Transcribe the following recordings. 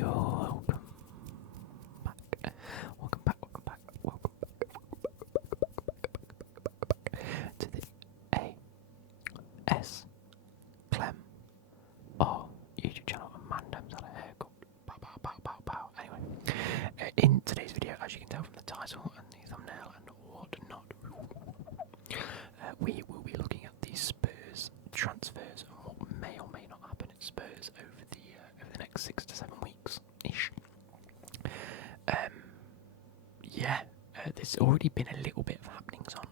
You're welcome back. Welcome back. To the AS Clem YouTube channel. Mandem's had a haircut. Pow. Anyway, in today's video, as you can tell from the title and the thumbnail and whatnot, we will be looking at the Spurs transfers and what may or may not happen at Spurs over the next 6 to 7 weeks ish. There's already been a little bit of happenings on,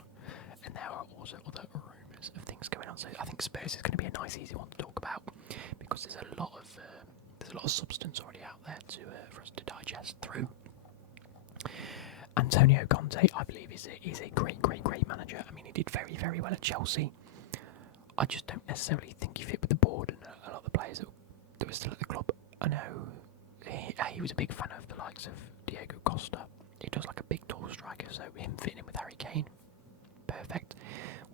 and there are also other rumours of things going on. So I think Spurs is going to be a nice, easy one to talk about because there's a lot of substance already out there for us to digest through. Antonio Conte, I believe, is a great manager. I mean, he did very, very well at Chelsea. I just don't necessarily think he fit with the board and a lot of the players that were still at the club. I know he was a big fan of the likes of Diego Costa. He does like a big tall striker, so him fitting in with Harry Kane, perfect.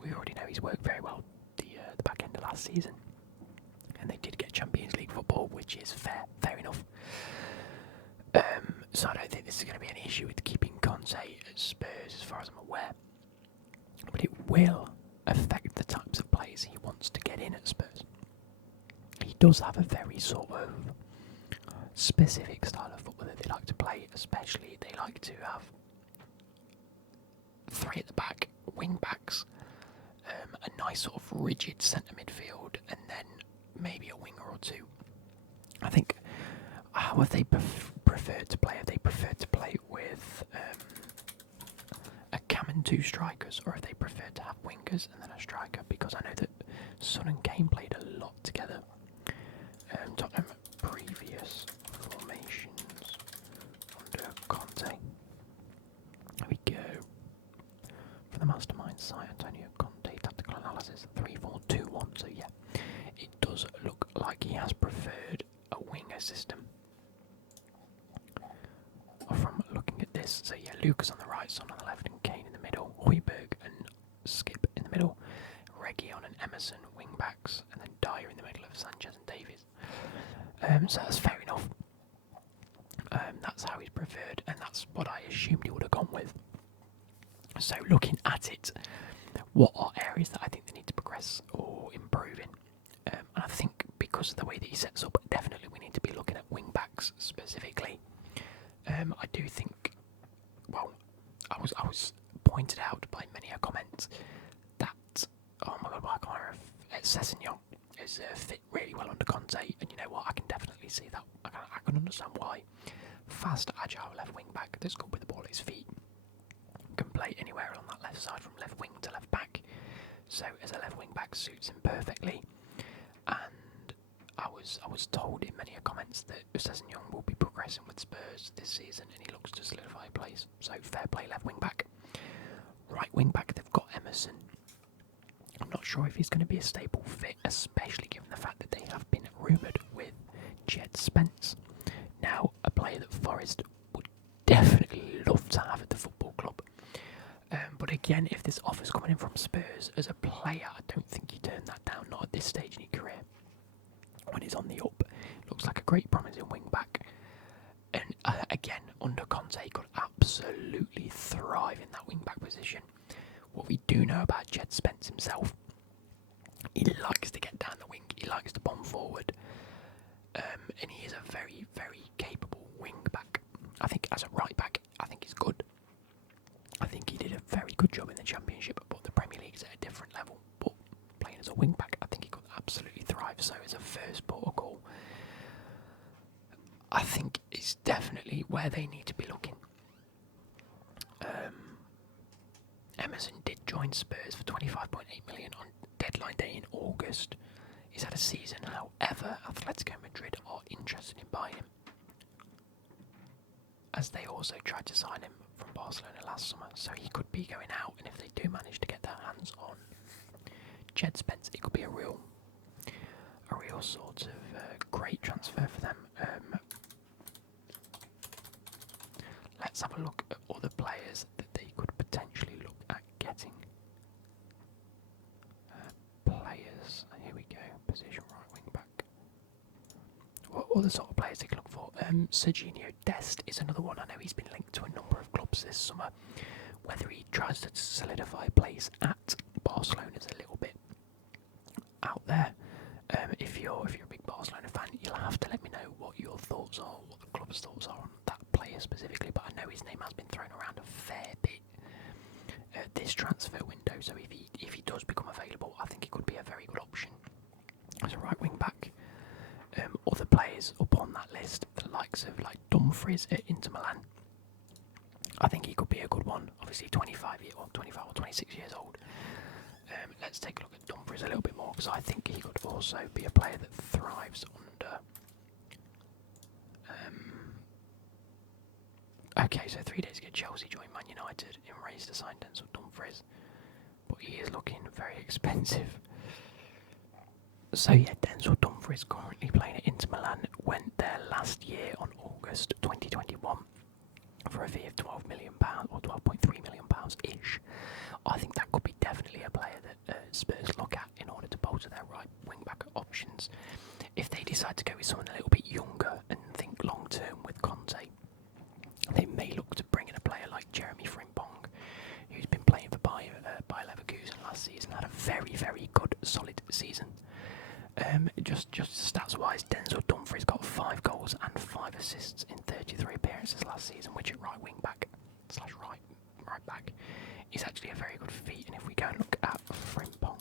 We already know he's worked very well the back end of last season, and they did get Champions League football, which is fair enough. So I don't think this is going to be an issue with keeping Conte at Spurs, as far as I'm aware. But it will affect the types of players he wants to get in at Spurs. He does have a very sort of specific style of football that they like to play, especially they like to have 3 at the back, wing backs, a nice sort of rigid centre midfield, and then maybe a winger or 2. I think how have they preferred to play? Have they preferred to play with a cam and 2 strikers, or have they preferred to have wingers and then a striker? Because I know that Son and Kane played a lot together. Tottenham previous formations under Conte. There we go. For the mastermind site, Antonio Conte, tactical analysis 3-4-2-1. So yeah, it does look like he has preferred a winger system. From looking at this, so yeah, Lucas on the right, Son on the left, and Kane in the middle, Højbjerg and Skip in the middle, Reguilon and Emerson wing backs, and then Dyer in the middle of Sanchez and Davies. So that's fair enough. That's how he's preferred, and that's what I assumed he would have gone with. So looking at it, what are areas that I think they need to progress or improve in? And I think because of the way that he sets up, definitely we need to be looking at wing backs specifically. I do think, well, I was pointed out by many a comment that, oh my god, why can't I remember Sessegnon is fit really well under Conte, and you know what, I can definitely see that. I can understand why. Fast, agile left wing back that's good with the ball at his feet, can play anywhere on that left side from left wing to left back. So as a left wing back suits him perfectly, and I was told in many comments that Sessegnon will be progressing with Spurs this season, and he looks to solidify a place. So fair play left wing back. Right wing back, they've got Emerson. I'm not sure if he's going to be a stable fit, especially given the fact that they have been rumoured with Jed Spence. Now, a player that Forest would definitely love to have at the football club. But again, if this offer's coming in from Spurs, as a player, I don't think you turn that down, not at this stage in your career. When he's on the up, looks like a great promising wing back. And again, under Conte, he could absolutely thrive in that wing back position. What we do know about Jed Spence himself, he likes to get down the wing, he likes to bomb forward, and he is a very, very capable wing back. I think as a right back, I think he's good. I think he did a very good job in the Championship, but the Premier League is at a different level. But playing as a wing back, I think he could absolutely thrive. So as a first protocol, I think it's definitely where they need to be looking. Emerson did join Spurs for 25.8 million on deadline day in August. He's had a season, however, Atletico Madrid are interested in buying him, as they also tried to sign him from Barcelona last summer, so he could be going out, and if they do manage to get their hands on Jed Spence, it could be a real sort of great transfer for them. Let's have a look at other players that they could potentially look at getting. Players, here we go, position right wing back. What other sort of players they can look for? Serginho Dest is another one. I know he's been linked to a number of clubs this summer. Whether he tries to solidify a place at Barcelona is a little bit out there. If you're a big Barcelona fan, you'll have to let me know what your thoughts are, what the club's thoughts are on that player specifically. But I know his name has been thrown around a fair bit this transfer window. So if he does become available, I think he could be a very good option as a right wing back. Other players up on that list, the likes of like Dumfries at Inter Milan. I think he could be a good one. Obviously 25 or 26 years old. Let's take a look at Dumfries a little bit more, because I think he could also be a player that thrives under... okay, so 3 days ago Chelsea joined Man United in race to sign Denzel Dumfries, but he is looking very expensive. So yeah, Denzel Dumfries currently playing at Inter Milan, went there last year on August 2021 for a fee of £12 million or £12.3 million ish. I think that could be definitely a player that Spurs look at in order to bolster their right wing back options. If they decide to go with someone a little bit younger and think long term with Conte, they may look to bring in a player like Jeremy Frimpong, who's been playing for Bayer Leverkusen last season, had a very, very good, solid season. Just stats wise, Denzel Dumfries got 5 goals and 5 assists in 33 appearances last season, which at right wing back / right back is actually a very good feat. And if we go and look at Frimpong,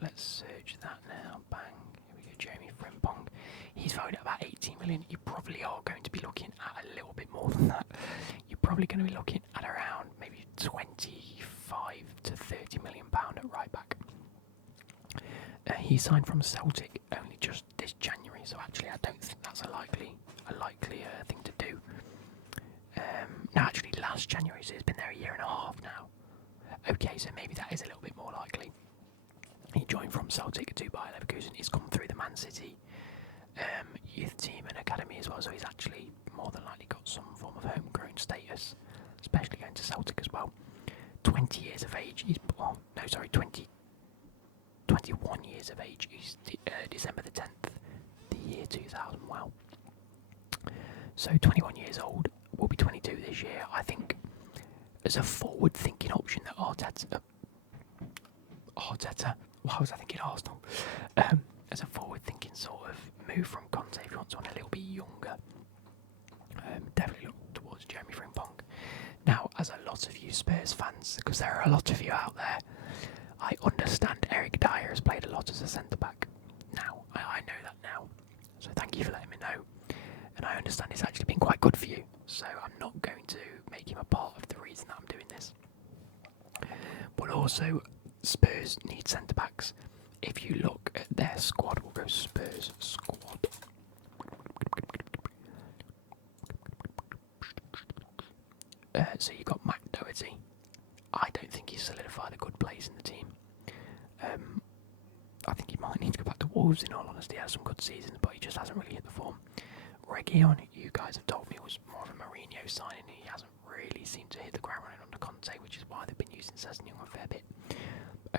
let's search that now. Bang, here we go. Jeremy Frimpong. He's valued at about 18 million. You probably are going to be looking at a little bit more than that. You're probably going to be looking at around maybe 25 to 30 million pound at right back. He signed from Celtic only just this January, so actually I don't think that's a likely thing to do. No, actually last January, so he's been there a year and a half now. Okay, so maybe that is a little bit more likely. He joined from Celtic to Bayer Leverkusen. He's come through the Man City youth team and academy as well, so he's actually more than likely got some form of homegrown status, especially going to Celtic as well. 20 years of age. 21 years of age. He's December the 10th, the year 2000. Wow. So 21 years old, will be 22 this year. I think as a forward-thinking option that Arteta. Why was I thinking Arsenal? As a forward-thinking sort of move from Conte, if you want someone a little bit younger, definitely look towards Jeremy Frimpong. Now, as a lot of you Spurs fans, because there are a lot of you out there, I understand Eric Dyer has played a lot as a centre-back. Now, I know that now, so thank you for letting me know. And I understand it's actually been quite good for you, so I'm not going to make him a part of the reason that I'm doing this. But also, Spurs need centre-backs. If you look at their squad, we'll go Spurs squad. So you've got Matt Doherty. I don't think he's solidified a good place in the team. I think he might need to go back to Wolves, in all honesty. He has some good seasons, but he just hasn't really hit the form. Reguilon, you guys have told me, was more of a Mourinho signing. He hasn't really seemed to hit the ground running under Conte, which is why they've been using Sessegnon a fair bit.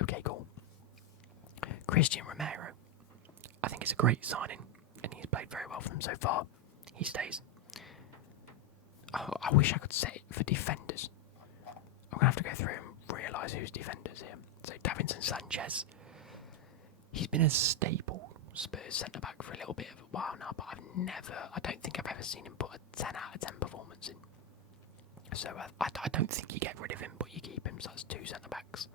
Okay, cool. Christian Romero, I think it's a great signing, and he's played very well for them so far. He stays. Oh, I wish I could say it for defenders. I'm going to have to go through and realise who's defenders here. So Davinson Sanchez, he's been a staple Spurs centre-back for a little bit of a while now, but I don't think I've ever seen him put a 10 out of 10 performance in. So I don't think you get rid of him, but you keep him, so that's 2 centre-backs.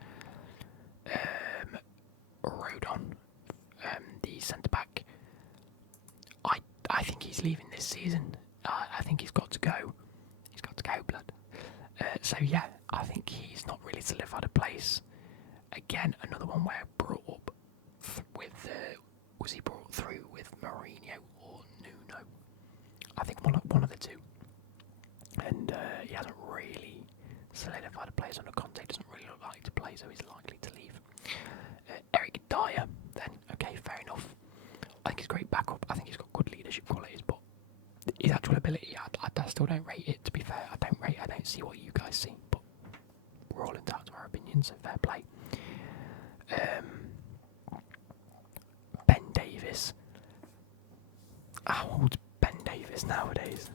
Rodon, the centre-back, I think he's leaving this season. I think he's got to go. He's got to go, blood. So yeah, I think he's not really solidified a place. Again, another one where brought up was he brought through with Mourinho or Nuno? I think one of the two. And he hasn't really solidified a place under Conte. Doesn't really look like to play, so he's likely to leave. Eric Dyer, then okay, fair enough. I think he's a great backup. I think he's got good leadership qualities, but his actual ability, I still don't rate it. To be fair, I don't see what you guys see, but we're all entitled to our opinions, so fair play. Ben Davis, How old's Ben Davies nowadays?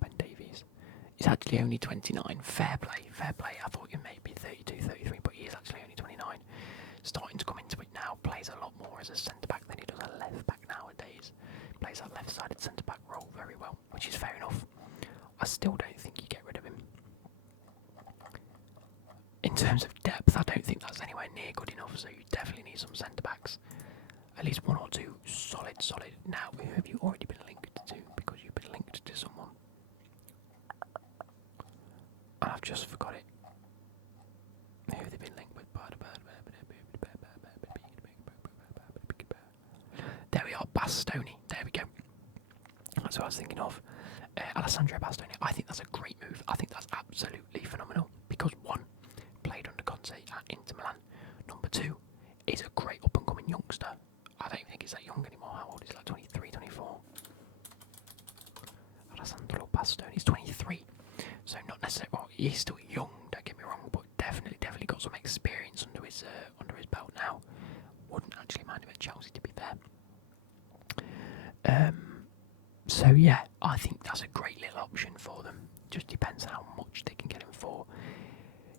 Ben Davies. He's actually only 29. Fair play, fair play. I thought you may be 32, 33, but he is actually only 29. Starting to come into it now. Plays a lot more as a centre-back than he does a left-back nowadays. Plays that left-sided centre-back role very well, which is fair enough. I still don't think you get rid of him. In terms of depth, I don't think that's anywhere near good enough, so you definitely need some centre-backs. At least one or two solid. Now, who have you already been linked to? Because you've been linked to someone. And I've just forgot it. Who have they been linked with? There we are, Bastoni. There we go. That's what I was thinking of. Alessandro Bastoni. I think that's a great move. I think that's absolutely phenomenal. Because one, played under Conte at Inter Milan. Number two, is a great up-and-coming youngster. I don't think he's that young anymore. How old is he? Like 23, 24? Alessandro Bastoni. He's 23. So not necessarily... Well, he's still young, don't get me wrong, but definitely got some experience under his belt now. Wouldn't actually mind him at Chelsea, to be fair. So yeah, I think that's a great little option for them. Just depends how much they can get him for.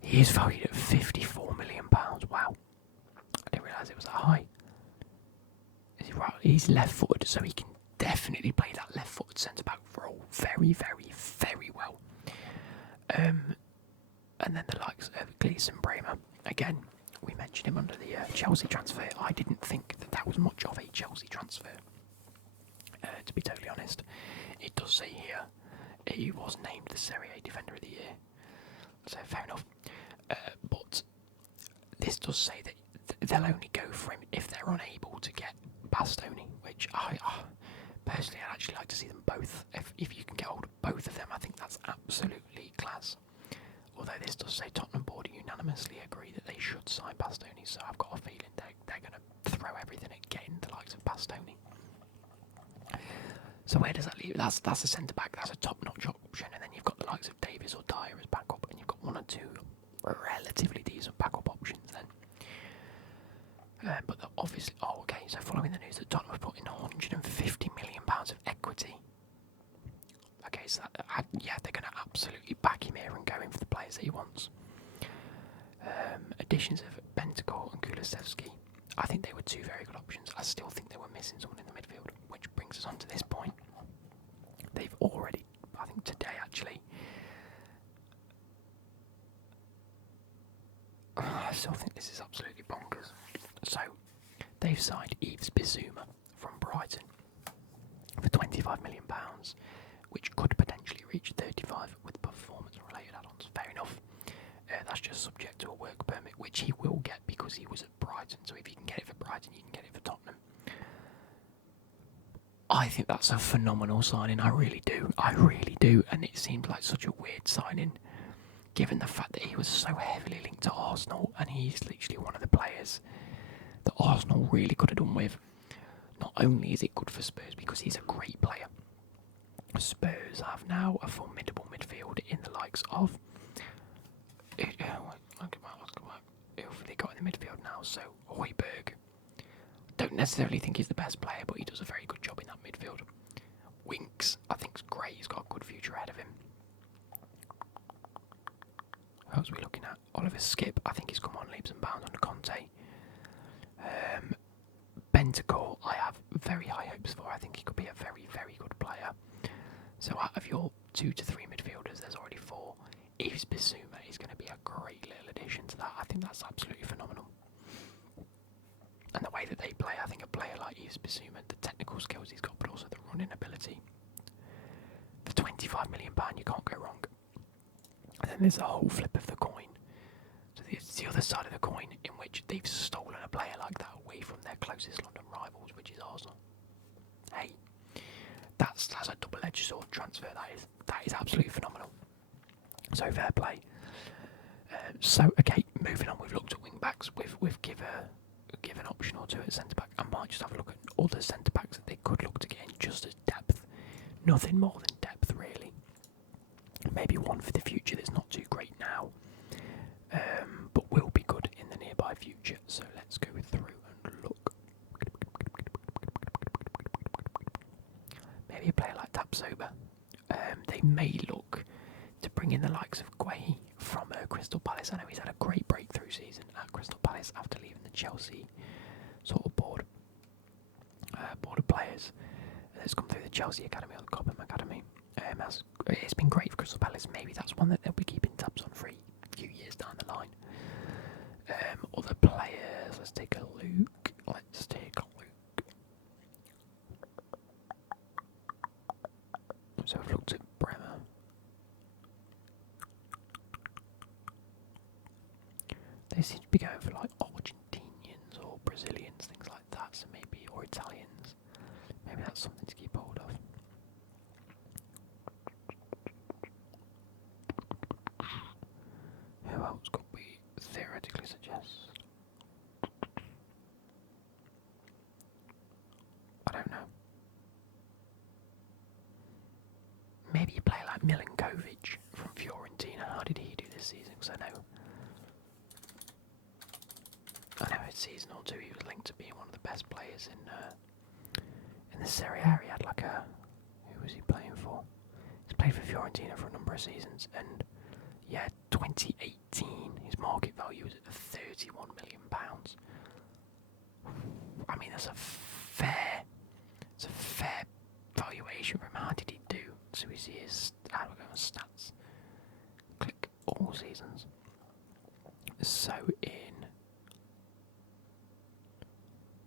He is valued at £54 million. Wow. I didn't realise it was that high. Is he right? He's left-footed, so he can definitely play that left-footed centre-back role very, very, very well. And then the likes of Gleason Bremer. Again, we mentioned him under the Chelsea transfer. I didn't think that was much of a Chelsea transfer. To be totally honest, it does say here he was named the Serie A Defender of the Year, so fair enough. But this does say that they'll only go for him if they're unable to get Bastoni, which I personally I'd actually like to see them both. If you can get hold of both of them, I think that's absolutely class. Although this does say Tottenham board unanimously agree that they should sign Bastoni, so I've got a feeling they're going to throw everything at getting the likes of Bastoni. So where does that leave? That's a centre-back, that's a top-notch option, and then you've got the likes of Davies or Dyer as backup, and you've got one or two relatively decent backup options then. But obviously, so following the news that Tottenham have put in £150 million of equity. Okay, so they're going to absolutely back him here and go in for the players that he wants. Additions of Bentancur and Kulusevski. I think they were two very good options. I still think they were missing someone in the midfield, which brings us on to this point. They've already, I think today actually, I still think this is absolutely bonkers. So, they've signed Yves Bissouma from Brighton for £25 million, which could potentially reach 35 with performance-related add-ons. Fair enough. That's just subject to a work permit, which he will get because he was at Brighton. So if you can get it for Brighton, you can get it for Tottenham. I think that's a phenomenal signing. I really do. And it seemed like such a weird signing, given the fact that he was so heavily linked to Arsenal, and he's literally one of the players that Arsenal really could have done with. Not only is it good for Spurs because he's a great player. Spurs have now a formidable midfield in the likes of... Who have they got in the midfield now? So, Højbjerg. Don't necessarily think he's the best player, but he does a very good job in that midfield. Winks, I think, is great. He's got a good future ahead of him. Who else are we looking at? Oliver Skipp, I think he's come on leaps and bounds under Conte. Bentancur, I have very high hopes for. I think he could be a very, very good player. So out of your 2 to 3 midfielders, there's already 4. Yves Bissouma is going to be a great little addition to that. I think that's absolutely phenomenal. And the way that they play, I think a player like Yves Bissouma, the technical skills he's got, but also the running ability. For £25 million, you can't go wrong. And then there's a whole flip of the coin. So it's the other side of the coin in which they've stolen a player like that away from their closest London rivals, which is Arsenal. Hey, that's a double-edged sword transfer. That is absolutely phenomenal. So fair play. Moving on. We've looked at wing backs. We've given an option or two at centre back. I might just have a look at other centre backs that they could look to get in just as depth. Nothing more than depth, really. Maybe one for the future that's not too great now, but will be good in the nearby future. So let's go through and look. October. They may look to bring in the likes of Guehi from Crystal Palace. I know he's had a great breakthrough season at Crystal Palace after leaving the Chelsea sort of board of players. That's come through the Chelsea Academy or the Cobham Academy. It's been great for Crystal Palace. Maybe that's one that they'll be keeping tabs on for a few years down the line. Other players, let's take a look. So we've looked at Bremer. They seem to be going for like Argentinians or Brazilians, things like that. So maybe, or Italians. Maybe that's something to keep hold of. Who else could we theoretically suggest? I don't know. Maybe a player like Milinkovic from Fiorentina. How did he do this season? Because I know it's season or two he was linked to being one of the best players in the Serie A. He had like who was he playing for? He's played for Fiorentina for a number of seasons, and 2018 his market value was at £31 million. I mean, that's a fair valuation for him. How did he do? So we see his stats. Click all seasons. So in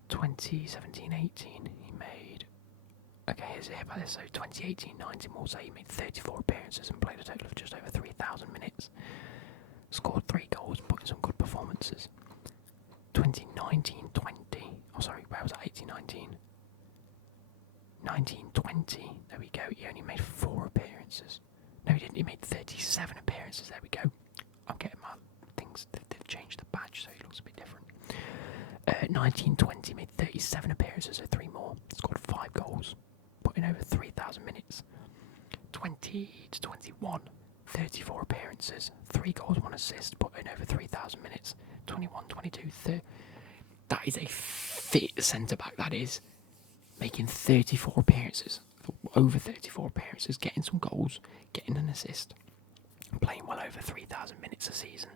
2017-18 he made, here's it about this. So 2018-19 also he made 34 appearances and played a total of just over 3,000 minutes. Scored 3 goals and put in some good performances. 2019-20, where was that? 18-19. 19-20, there we go. He only made 4 appearances. No, he didn't. He made 37 appearances. There we go. I'm getting my things. They've changed the badge, so it looks a bit different. 19-20 made 37 appearances, so 3 more. Scored 5 goals, put in over 3,000 minutes. 20-21, 34 appearances, 3 goals, 1 assist, put in over 3,000 minutes. 21-22, that is a fit centre back. That is. Making 34 appearances, over 34 appearances, getting some goals, getting an assist, and playing well over 3,000 minutes a season.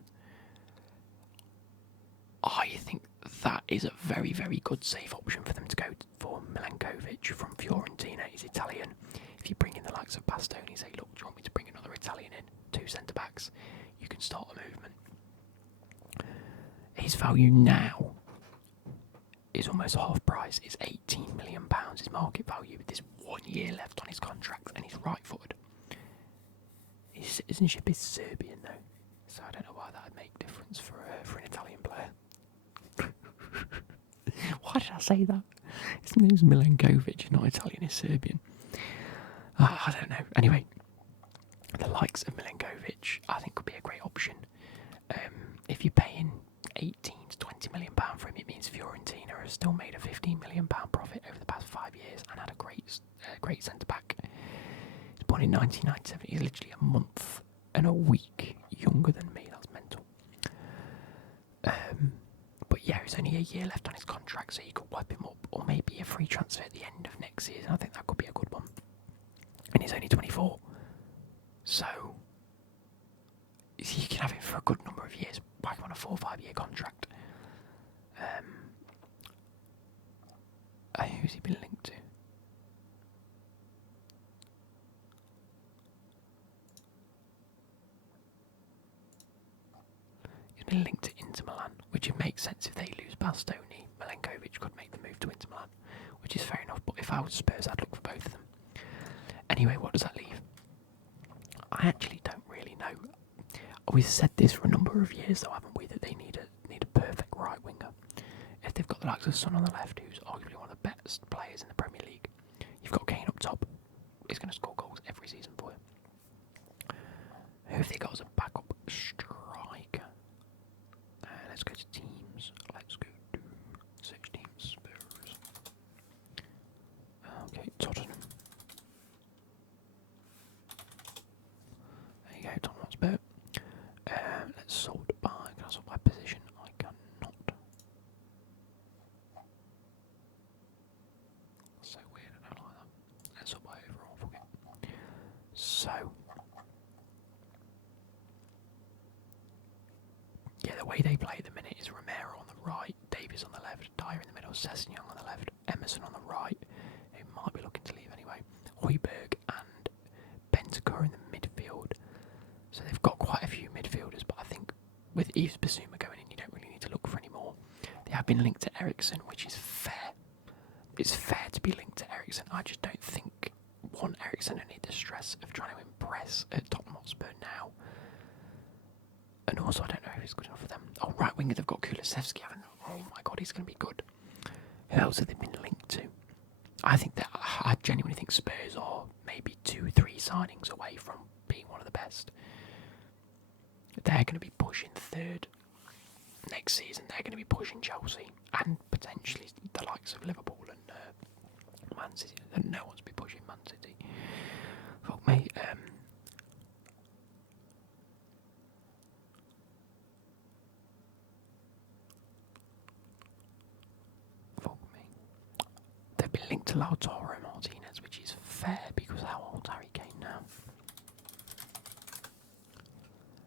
I think that is a very, very good safe option for them to go for. Milinkovic from Fiorentina. He's Italian. If you bring in the likes of Bastoni, say, look, do you want me to bring another Italian in? 2 centre-backs. You can start a movement. His value now is almost half price. It's £18 million. His market value with this 1 year left on his contract, and he's right-footed. His citizenship is Serbian though, so I don't know why that would make difference for an Italian player. Why did I say that? His name's Milinkovic, not Italian, he's Serbian. I don't know. Anyway, the likes of Milinkovic I think could be a great option. If you're paying 18 to 20 million pound for him, it means Fiorentina has still made a 15 million pound profit over the past 5 years and had a great centre back. He's born in 1997. He's literally a month and a week younger than me. That's mental. But there's only a year left on his contract, so you could wipe him up, or maybe a free transfer at the end of next season. I think that could be a good one. And he's only 24, so you can have him for a good number of years. Whack him on a 4 or 5 year contract. Who's he been linked to? He's been linked to Inter Milan, which it makes sense if they lose Bastoni. Milinkovic could make the move to Inter Milan, which is fair enough, but if I was Spurs, I'd look for both of them. Anyway, what does that leave? I actually don't really know. We've said this for a number of years, though, haven't we, that they need a perfect right winger. If they've got the likes of Son on the left, who's arguably one of the best players in the Premier League, you've got Kane up top. He's going to score goals every season for you. Who have they got as a backup striker? Let's go to teams. Let's go to search teams. Spurs. Okay, Tottenham. There you go, Tottenham Spurs. Let's sort by. Can I sort by position? I cannot. So weird. I don't like that. Let's sort by overall. Fuck it. way they play at the minute is Romero on the right, Davies on the left, Dyer in the middle, Sessegnon on the left, Emerson on the right, who might be looking to leave anyway, Højbjerg and Bentancur in the midfield. So they've got quite a few midfielders, but I think with Yves Bissouma going in, you don't really need to look for any more. They have been linked to Eriksen, which is fair. It's fair to be linked to Eriksen. I just don't think Eriksen any the stress of trying to impress at Tottenham Hotspur now. And also, I don't know if he's good enough for them. Oh, right winger, they've got Kulusevski. Oh my god, he's going to be good. Who else have they been linked to? I genuinely think Spurs are maybe 2-3 signings away from being one of the best. They're going to be pushing third next season. They're going to be pushing Chelsea and potentially the likes of Liverpool and Man City. And no one's be pushing Man City. Fuck me. They've been linked to Lautaro Martinez, which is fair because how old's Harry Kane now?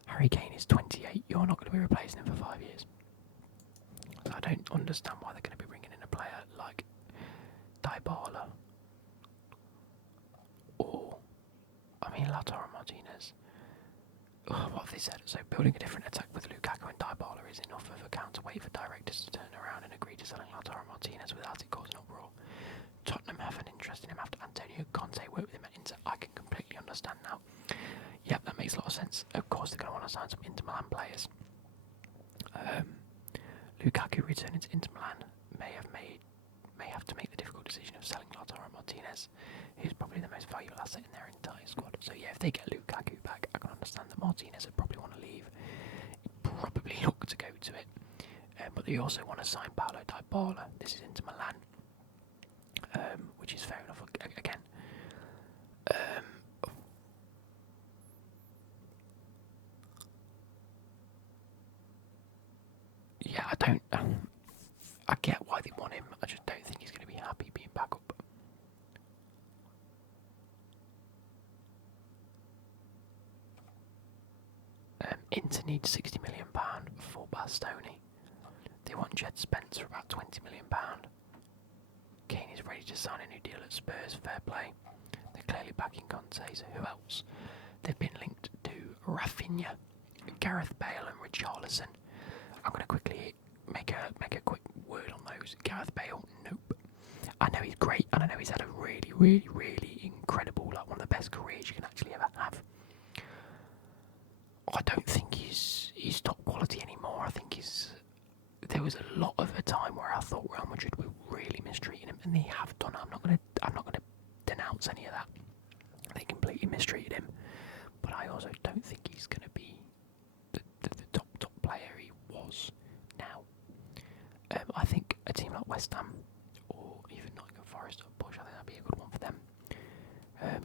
Harry Kane is 28. You're not going to be replacing him for 5 years. So I don't understand why they're going to be bringing in a player like Dybala or, Lautaro Martinez. Oh, what have they said? So building a different attack with Lukaku and Dybala is enough of a counterweight for directors to turn around and agree to selling Lautaro Martinez without it causing uproar. Tottenham have an interest in him after Antonio Conte worked with him at Inter. I can completely understand now. Yep, that makes a lot of sense. Of course they're going to want to sign some Inter Milan players. Lukaku returning to Inter Milan may have to make the difficult decision of selling Lautaro Martinez, who's probably the most valuable asset in their entire squad. So yeah, if they get Lukaku back, I can understand that Martinez would probably want to leave. He'd probably look to go to it. But they also want to sign Paulo Dybala. This is Inter Milan. Which is fair enough again. Yeah, I get why they want him. I just don't think he's going to be happy being back up. Inter needs £60 million for Bastoni. They want Jed Spence for about £20 million. Kane is ready to sign a new deal at Spurs, fair play. They're clearly backing Conte, so who else? They've been linked to Rafinha, Gareth Bale and Richarlison. I'm going to quickly make a quick word on those. Gareth Bale, nope. I know he's great, and I know he's had a really, really, really incredible, like one of the best careers you can actually ever have. I don't think he's top quality anymore. I think there was a lot of a time where I thought Real Madrid were really mistreating him, and they have done. I'm not gonna denounce any of that. They completely mistreated him, but I also don't think he's gonna be the top player he was now. I think a team like West Ham or even Nottingham Forest or Bush, I think that'd be a good one for them.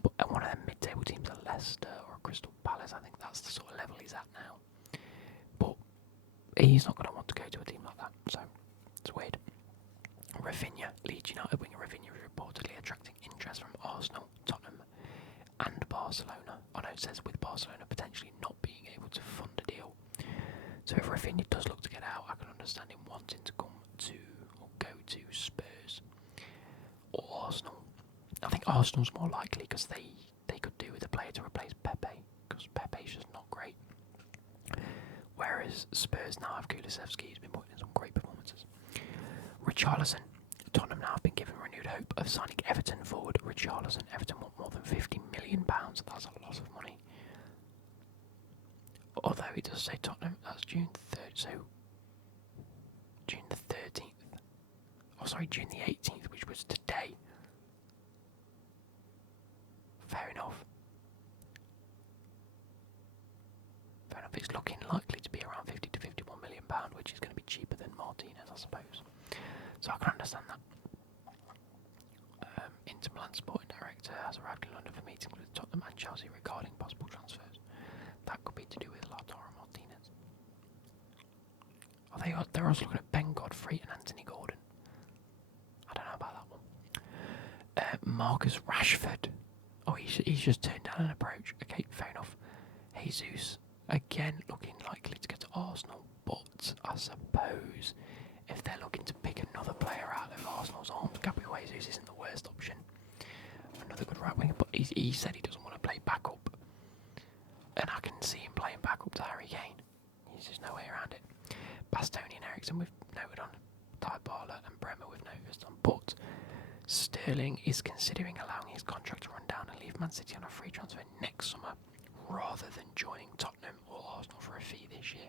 But one of them mid-table teams, like Leicester or Crystal Palace, I think that's the sort of level he's at now. But he's not going to want to go to a team like that, so it's weird. Rafinha, Leeds United winger Rafinha is reportedly attracting interest from Arsenal, Tottenham and Barcelona. Oh no, it says with Barcelona potentially not being able to fund a deal. So if Rafinha does look to get out, I can understand him wanting to come to or go to Spurs or Arsenal. I think Arsenal's more likely because they could do with a player to replace Pepe, because Pepe's just not great. Whereas Spurs now have Kulusevski, who's been putting in some great performances. Richarlison. Tottenham now have been given renewed hope of signing Everton forward Richarlison. Everton want more than £50 million. That's a lot of money. Although it does say Tottenham, that's June 3rd, so June the 13th. Oh, sorry, June the 18th, which was today. Fair enough. It's looking likely to be around £50 to £51 million, which is going to be cheaper than Martinez, I suppose. So I can understand that. Inter Milan sporting director has arrived in London for meetings with Tottenham and Chelsea regarding possible transfers. That could be to do with Lautaro Martinez. They're also looking at Ben Godfrey and Anthony Gordon. I don't know about that one. Marcus Rashford. Oh, he's just turned down an approach. Okay, fair enough. Jesus again, looking likely to go to Arsenal, but I suppose if they're looking to pick another player out of Arsenal's arms, Gabriel Jesus isn't the worst option. Another good right winger, but he said he doesn't want to play backup, and I can see him playing backup to Harry Kane. There's just no way around it. Bastoni and Ericsson we've noted on, Ty Barler and Bremer we've noticed on, but Sterling is considering allowing his contract to run down and leave Man City on a free transfer next summer, rather than joining Tottenham or Arsenal for a fee this year.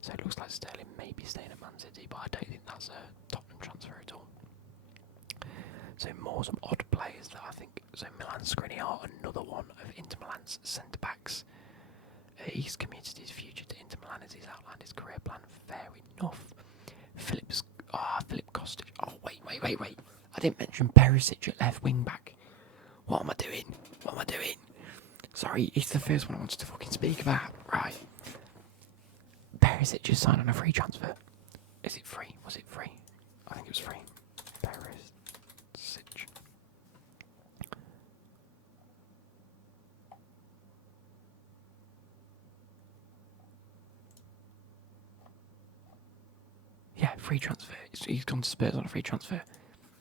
So it looks like Sterling may be staying at Man City, but I don't think that's a Tottenham transfer at all. So more some odd players that I think. So Milan Skriniar, another one of Inter Milan's centre backs. He's committed his future to Inter Milan as he's outlined his career plan. Fair enough. Philip Kostic. Oh wait. I didn't mention Perisic at left wing back. What am I doing? Sorry, it's the first one I wanted to fucking speak about. Right. Perisic just signed on a free transfer. Is it free? Was it free? I think it was free. Perisic. Yeah, free transfer. He's gone to Spurs on a free transfer.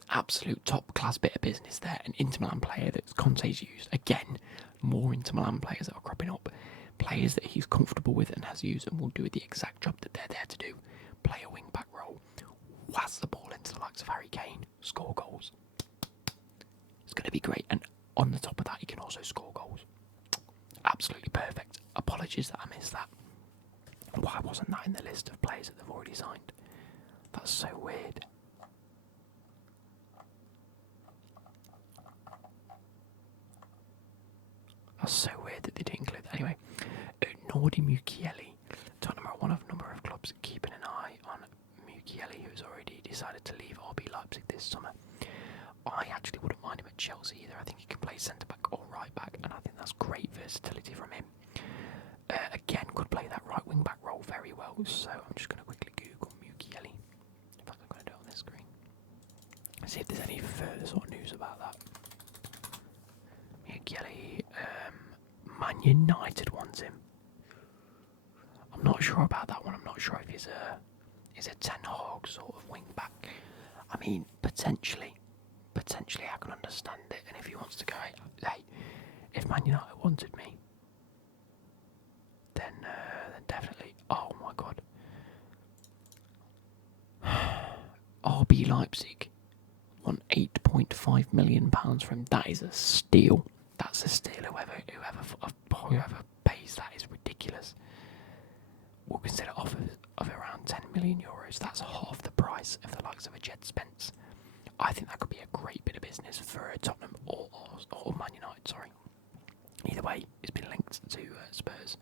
Absolute top class bit of business there. An Inter Milan player that Conte's used. Again, more Inter Milan players that are cropping up. Players that he's comfortable with and has used and will do the exact job that they're there to do. Play a wing back role. Whazz the ball into the likes of Harry Kane. Score goals. It's going to be great. And on the top of that, he can also score goals. Absolutely perfect. Apologies that I missed that. Why wasn't that in the list of players that they've already signed? That's so weird. That's so weird that they didn't include that. Anyway, Nordi Mukiele. Tottenham are one of a number of clubs keeping an eye on Mukiele, who has already decided to leave RB Leipzig this summer. I actually wouldn't mind him at Chelsea either. I think he can play centre back or right back, and I think that's great versatility from him. Again, could play that right wing back role very well. So I'm just going to quickly Google Mukiele. In fact, I'm going to do it on this screen. See if there's any further sort of news about that. Mukiele, Man United wants him. I'm not sure about that one. I'm not sure if he's a Ten Hag sort of wing back. I mean, potentially I can understand it. And if he wants to go, hey, if Man United wanted me, then definitely. Oh my god. RB Leipzig want £8.5 million from him. That is a steal. That's a steal. Whoever pays that is ridiculous. We'll consider offers of around €10 million. That's half the price of the likes of a Jed Spence. I think that could be a great bit of business for Tottenham or Man United. Sorry. Either way, it's been linked to Spurs.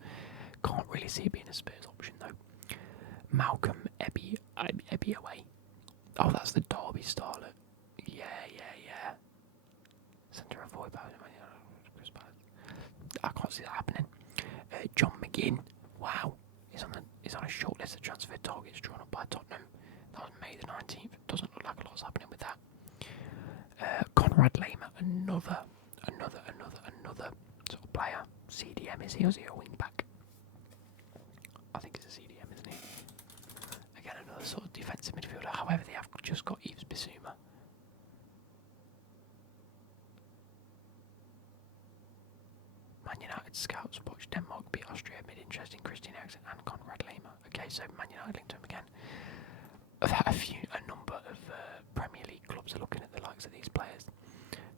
Can't really see it being a Spurs option though. Malcolm Ebioway. Oh, that's the Derby starlet. Yeah. Centre of void. I can't see that happening. John McGinn. Wow. He's on a short list of transfer targets drawn up by Tottenham. That was May the 19th. Doesn't look like a lot's happening with that. Conrad Lehmer, another sort of player. CDM, is he or is he a wing back? I think he's a CDM, isn't he? Again, another sort of defensive midfielder. However, they have just got Yves Bissouma. Man United scouts watch Denmark beat Austria amid interest in Christian Eriksen and Conrad Lehmer. Okay, so Man United linked to him again. A number of Premier League clubs are looking at the likes of these players.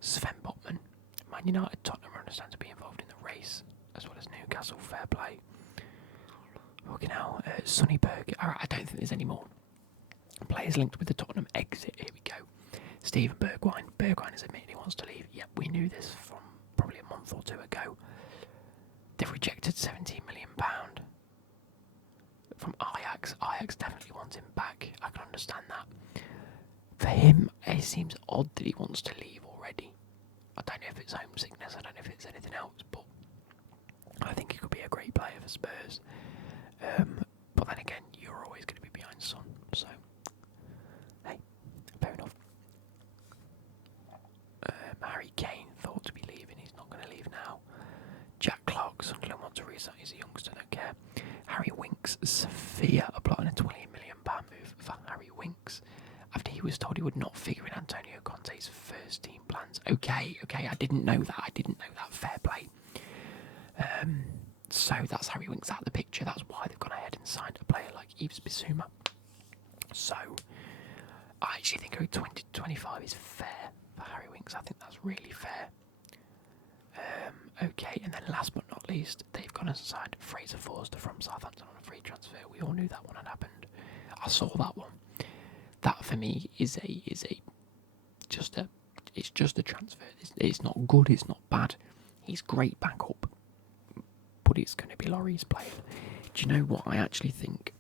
Sven Botman, Man United, Tottenham understand to be involved in the race, as well as Newcastle. Fair play. Looking out, Sonny Berg. Alright, I don't think there's any more players linked with the Tottenham exit. Here we go. Steven Bergwijn. Bergwijn has admitted he wants to leave. Yep, we knew this from probably a month or two ago. They've rejected £17 million from Ajax. Ajax definitely wants him back. I can understand that. For him, it seems odd that he wants to leave already. I don't know if it's homesickness, I don't know if it's anything else, but I think he could be a great player for Spurs. But then again, you're always going to be behind Son, so hey, fair enough. Harry Kane thought to be leaving, he's not going to leave now. Jack Clark, Sunderland want to he's a youngster, don't care. Harry Winks, Sophia applying a £20 million move for Harry Winks after he was told he would not figure in Antonio Conte's first team plans. Okay, I didn't know that. Fair play. So that's Harry Winks out of the picture. That's why they've gone ahead and signed a player like Yves Bissouma. So I actually think 20 to 25 is fair for Harry Winks. I think that's really fair. Okay, and then last but not least, they've gone and signed Fraser Forster from Southampton on a free transfer. We all knew that one had happened. I saw that one. That for me is just a transfer. It's not good. It's not bad. He's great backup, but it's going to be Laurie's player. Do you know what? I actually think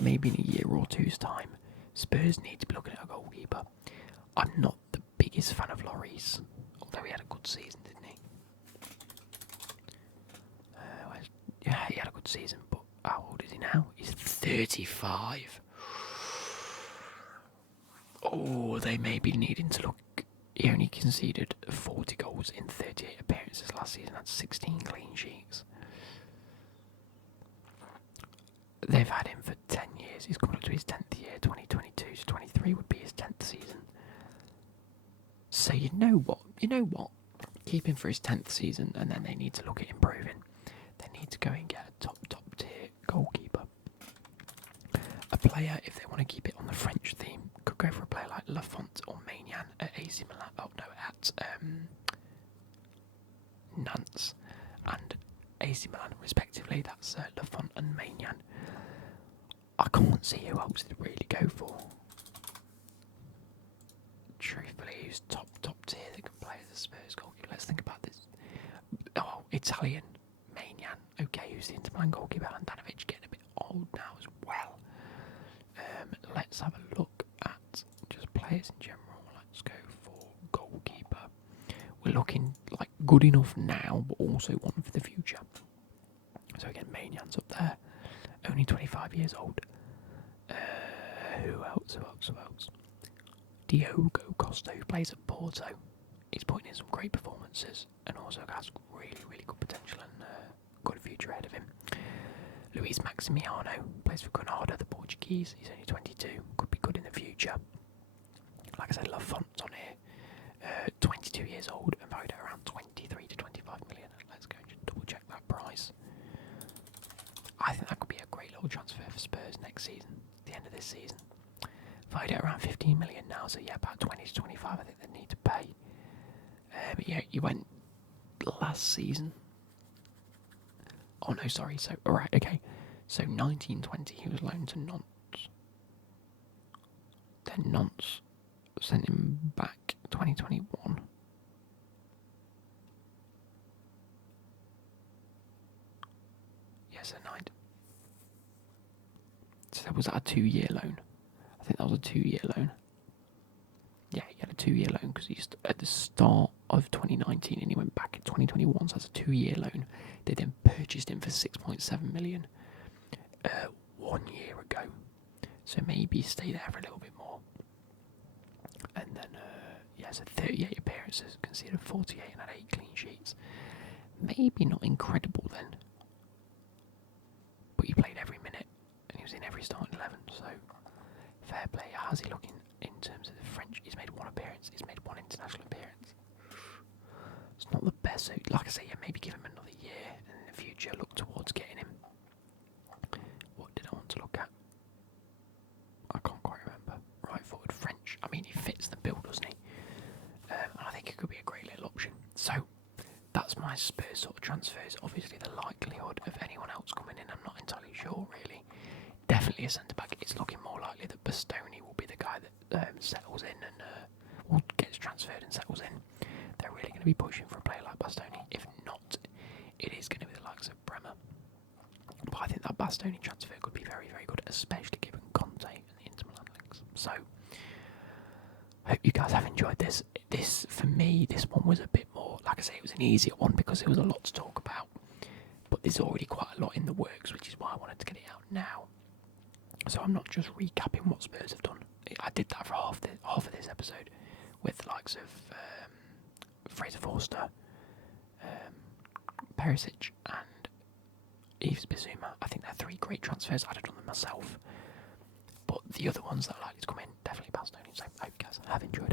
maybe in a year or two's time, Spurs need to be looking at a goalkeeper. I'm not the biggest fan of Laurie's, although he had a good season, didn't he? Yeah, he had a good season, but how old is he now? He's 35. Oh, they may be needing to look. He only conceded 40 goals in 38 appearances last season, had 16 clean sheets. They've had him for 10 years. He's coming up to his 10th year. 2022 to 23 would be his 10th season. So you know what? Keep him for his 10th season, and then they need to look at improving. They need to go and get a top tier goalkeeper. A player, if they want to keep it on the French theme, could go for a player like Lafont or Maignan at AC Milan. At Nantes and AC Milan, respectively. That's Lafont and Maignan. I can't see who else they'd really go for. Truthfully, who's top tier that can play as a Spurs goalkeeper? Let's think about this. Oh, Italian, Maignan. Okay, who's the Inter Milan goalkeeper? Handanovic getting a bit old now as well. Let's have a look at just players in general. Let's go for goalkeeper. We're looking like good enough now, but also one for the future. So again, Maignan's up there, only 25 years old. Who else? Diogo Costa, who plays at Porto. He's putting in some great performances and also has really good potential and good future ahead of him. Luis Maximiano plays for Granada, the Portuguese. He's only 22, could be good in the future. Like I said, Lafont's on here, 22 years old and valued at around 23 to 25 million. Let's go and just double check that price. I think that could be a great little transfer for Spurs next season, the end of this season. Valued at around 15 million now, so yeah, about 20 to 25 I think they need to pay. But yeah, he went last season. Oh no, sorry. So alright, okay. So 1920 he was loaned to Nantes. Then Nantes sent him back 2021. Yes, a night. So was that a 2-year loan? I think that was a 2-year loan. Yeah, he had a 2-year loan because he's at the start of 2019 and he went back in 2021, so that's a 2-year loan. They then purchased him for 6.7 million 1 year ago. So maybe stay there for a little bit more. And then, so 38 appearances, conceded 48 and had 8 clean sheets. Maybe not incredible then. But he played every minute and he was in every starting 11, so fair play. How's he looking in terms of the French? He's made 1 appearance, he's made 1 international appearance. It's not the best, so like I say, yeah, maybe give him another year and in the future look towards getting him. What did I want to look at? I can't quite remember. Right forward French. I mean, he fits the bill, doesn't he? And I think it could be a great little option. So, that's my Spurs sort of transfers. Obviously, the likelihood of anyone else coming in, I'm not entirely sure, really. Definitely a centre-back. It's looking more likely that Bastoni will be the guy that settles in and gets transferred and settles in. They're really going to be pushing for a player like Bastoni. If not, it is going to be the likes of Bremer. But I think that Bastoni transfer could be very, very good, especially given Conte and the Inter Milan links. So, hope you guys have enjoyed this. This, for me, this one was a bit more, like I say, it was an easier one because there was a lot to talk about. But there's already quite a lot in the works, which is why I wanted to get it out now. So I'm not just recapping what Spurs have done. I did that for half of this episode with the likes of Fraser Forster, Perisic and Yves Bissouma. I think they're 3 great transfers. I'd have done them myself. But the other ones that are likely to come in, definitely Bastoni. So I hope you guys have enjoyed